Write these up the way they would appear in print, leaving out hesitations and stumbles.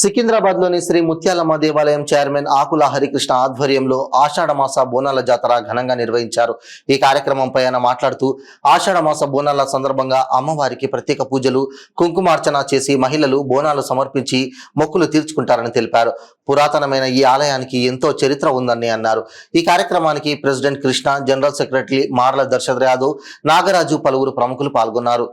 సికింద్రాబాద్లోని శ్రీ ముత్యాలమ్మ దేవాలయం చైర్మన్ ఆకుల హరికృష్ణ ఆధ్వర్యంలో ఆషాఢమాస బోనాల జాతర ఘనంగా నిర్వహించారు. ఈ కార్యక్రమంపై ఆయన మాట్లాడుతూ ఆషాఢమాస బోనాల సందర్భంగా అమ్మవారికి ప్రత్యేక పూజలు, కుంకుమార్చన చేసి మహిళలు బోనాలు సమర్పించి మొక్కులు తీర్చుకుంటారని తెలిపారు. పురాతనమైన ఈ ఆలయానికి ఎంతో చరిత్ర ఉందని అన్నారు. ఈ కార్యక్రమానికి president Krishna, general secretary Marla Darshan Yadav, Nagaraju పలువురు ప్రముఖులు పాల్గొన్నారు.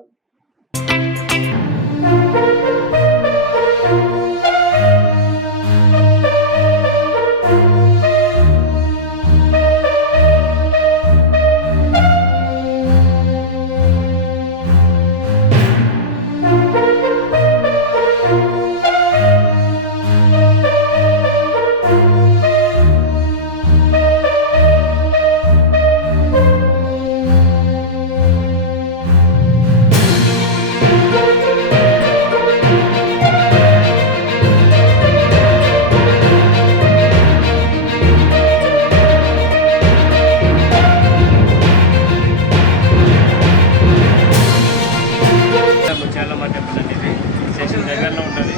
దగ్గరలో ఉంటుంది.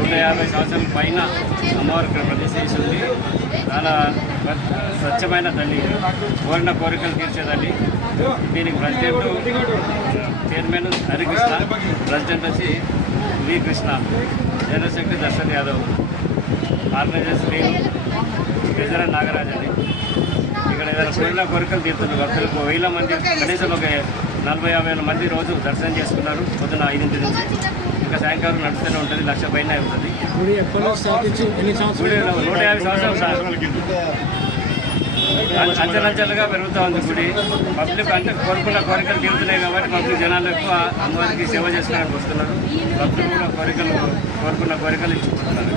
150 సంవత్సరాల పైన అమ్మవారు ఇక్కడ ప్రతిష్ఠించి ఉంది. చాలా స్వచ్ఛమైన తల్లి, కోరిన కోరికలు తీర్చేదండి. దీనికి ప్రెసిడెంట్ చైర్మన్ హరికృష్ణ, ప్రెసిడెంట్ వచ్చి V Krishna, general secretary Darshan Yadav, organisers నేను ట్రెజరర్ నాగరాజ్ అండి. ఇక్కడ ఏదైనా కోరిన కోరికలు తీరుతుంది. భక్తులకు 1000 మంది, కనీసం ఒక 40-50 మంది రోజు దర్శనం చేసుకున్నారు. పొద్దున 5 నుంచి ఇంకా సాయంకాలం నడుస్తూనే ఉంటుంది. 1,00,000 పైన అవుతుంది. 150 సంవత్సరాలు అంచెలంచెలుగా పెరుగుతూ ఉంది గుడి. పబ్లిక్ అంటే కోరుకున్న కోరికలు తీరుతున్నాయి కాబట్టి పబ్లిక్ జనాలు ఎక్కువ అమ్మవారికి సేవ చేసుకోవడానికి వస్తున్నారు. భక్తులు కూడా కోరుకున్న కోరికలు ఇచ్చుకుంటున్నారు.